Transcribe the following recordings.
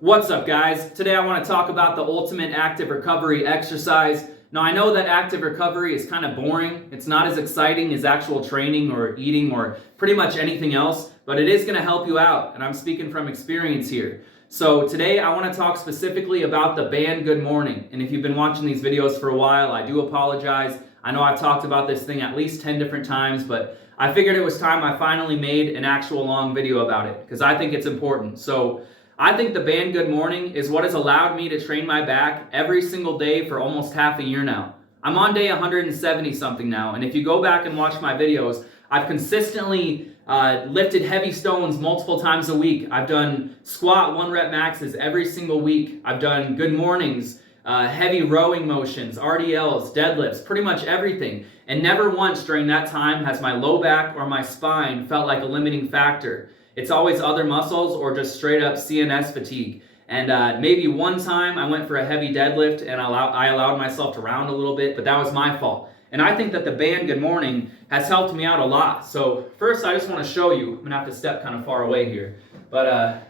What's up, guys? Today I want to talk about the ultimate active recovery exercise. Now, I know that active recovery is kind of boring. It's not as exciting as actual training or eating or pretty much anything else, but it is going to help you out, and I'm speaking from experience here. So today I want to talk specifically about the band Good Morning, and if you've been watching these videos for a while, I do apologize. I know I've talked about this thing at least 10 different times, but I figured it was time I finally made an actual long video about it, because I think it's important. So I think the band Good Morning is what has allowed me to train my back every single day for almost half a year now. I'm on day 170 something now, and if you go back and watch my videos, I've consistently lifted heavy stones multiple times a week. I've done squat 1 rep maxes every single week. I've done good mornings, heavy rowing motions, RDLs, deadlifts, pretty much everything. And never once during that time has my low back or my spine felt like a limiting factor. It's always other muscles or just straight up CNS fatigue. And maybe one time I went for a heavy deadlift and I allowed myself to round a little bit, but that was my fault. And I think that the band Good Morning has helped me out a lot. So first I just want to show you, I'm going to have to step kind of far away here, but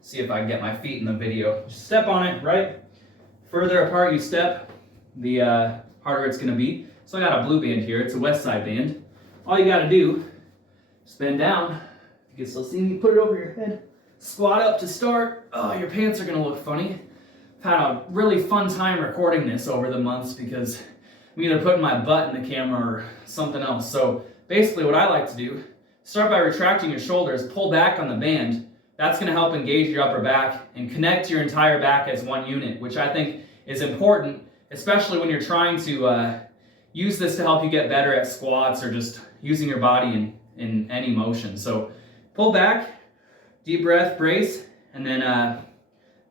see if I can get my feet in the video. Just step on it, right? Further apart you step, the harder it's going to be. So I got a blue band here, it's a west side band. All you got to do is bend down. You can still see me, put it over your head. Squat up to start. Oh, your pants are gonna look funny. I've had a really fun time recording this over the months because I'm either putting my butt in the camera or something else. So basically what I like to do, start by retracting your shoulders, pull back on the band. That's gonna help engage your upper back and connect your entire back as one unit, which I think is important, especially when you're trying to use this to help you get better at squats or just using your body in any motion. So pull back, deep breath, brace, and then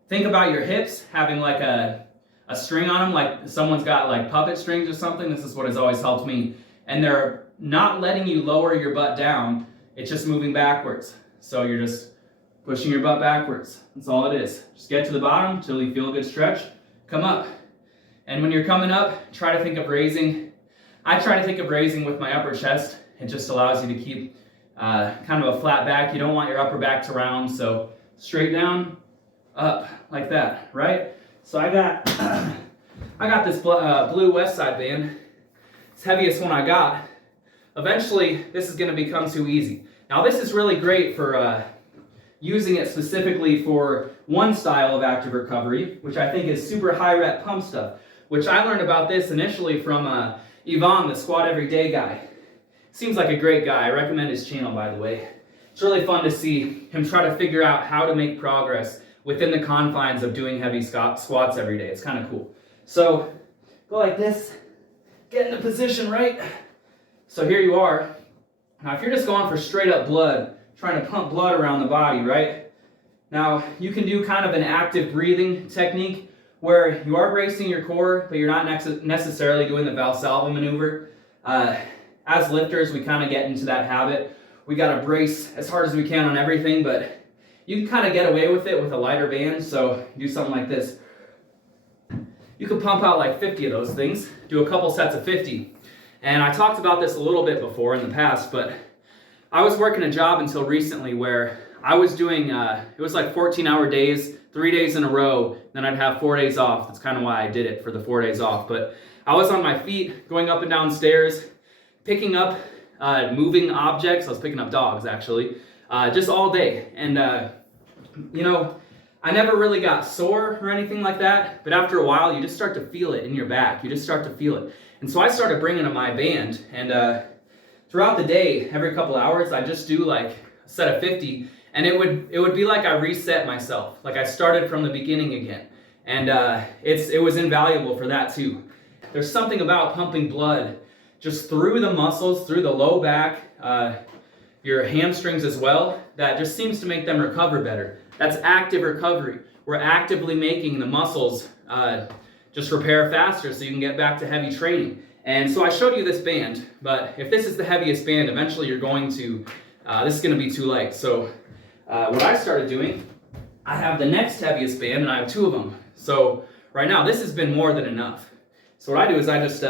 think about your hips having like a string on them, like someone's got like puppet strings or something. This is what has always helped me. And they're not letting you lower your butt down, it's just moving backwards. So you're just pushing your butt backwards. That's all it is. Just get to the bottom until you feel a good stretch, come up. And when you're coming up, try to think of raising. I try to think of raising with my upper chest. It just allows you to keep kind of a flat back. You don't want your upper back to round, so straight down, up, like that, right? So I got this blue west side band. It's the heaviest one I got. Eventually, this is going to become too easy. Now, this is really great for using it specifically for one style of active recovery, which I think is super high rep pump stuff, which I learned about this initially from Yvonne, the Squat Every Day guy. Seems like a great guy. I recommend his channel, by the way. It's really fun to see him try to figure out how to make progress within the confines of doing heavy squats every day. It's kind of cool. So go like this, get in the position, right? So here you are. Now if you're just going for straight up blood, trying to pump blood around the body, right? Now you can do kind of an active breathing technique where you are bracing your core, but you're not necessarily doing the Valsalva maneuver. As lifters, we kind of get into that habit. We got to brace as hard as we can on everything, but you can kind of get away with it with a lighter band, so do something like this. You can pump out like 50 of those things, do a couple sets of 50. And I talked about this a little bit before in the past, but I was working a job until recently where I was doing, it was like 14-hour days, 3 days in a row, then I'd have 4 days off. That's kind of why I did it, for the 4 days off. But I was on my feet, going up and down stairs, picking up moving objects. I was picking up dogs, actually, just all day. And, you know, I never really got sore or anything like that, but after a while, you just start to feel it in your back. You just start to feel it. And so I started bringing in my band, and throughout the day, every couple hours, I just do like a set of 50, and it would be like I reset myself, like I started from the beginning again. And it was invaluable for that too. There's something about pumping blood just through the muscles, through the low back, your hamstrings as well, that just seems to make them recover better. That's active recovery. We're actively making the muscles just repair faster so you can get back to heavy training. And so I showed you this band, but if this is the heaviest band, eventually you're going to, this is going to be too light. So what I started doing, I have the next heaviest band, and I have 2 of them. So right now, this has been more than enough. So what I do is I just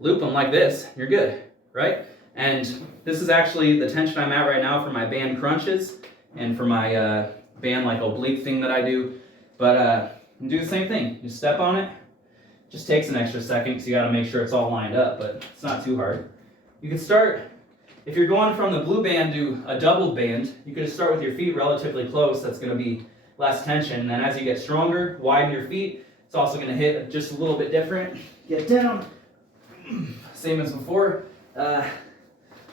loop them like this, you're good, right? And this is actually the tension I'm at right now for my band crunches and for my band like oblique thing that I do. But do the same thing. You step on it. Just takes an extra second because you got to make sure it's all lined up, but it's not too hard. You can start, if you're going from the blue band to a doubled band, you can just start with your feet relatively close. That's going to be less tension. And then as you get stronger, widen your feet. It's also going to hit just a little bit different. Get down. Same as before. If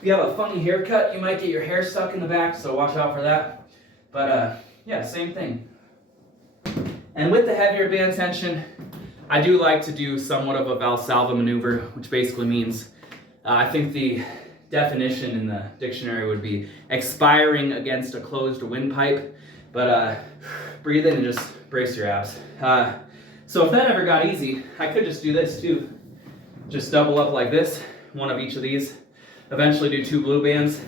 you have a funny haircut, you might get your hair stuck in the back, so watch out for that. But yeah, same thing. And with the heavier band tension, I do like to do somewhat of a Valsalva maneuver, which basically means, I think the definition in the dictionary would be expiring against a closed windpipe. But breathe in and just brace your abs. So if that ever got easy, I could just do this too. Just double up like this, one of each of these. Eventually do 2 blue bands.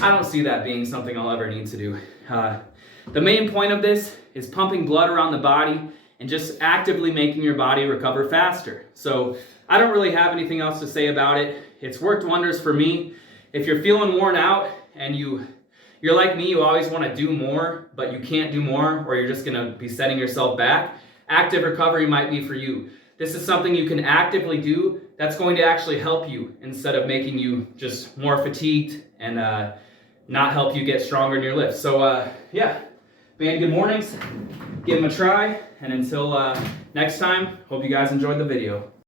I don't see that being something I'll ever need to do. The main point of this is pumping blood around the body and just actively making your body recover faster. So I don't really have anything else to say about it. It's worked wonders for me. If you're feeling worn out and you're like me, you always want to do more, but you can't do more, or you're just going to be setting yourself back, active recovery might be for you. This is something you can actively do that's going to actually help you instead of making you just more fatigued and not help you get stronger in your lifts. So yeah, band, good mornings. Give them a try, and until next time, hope you guys enjoyed the video.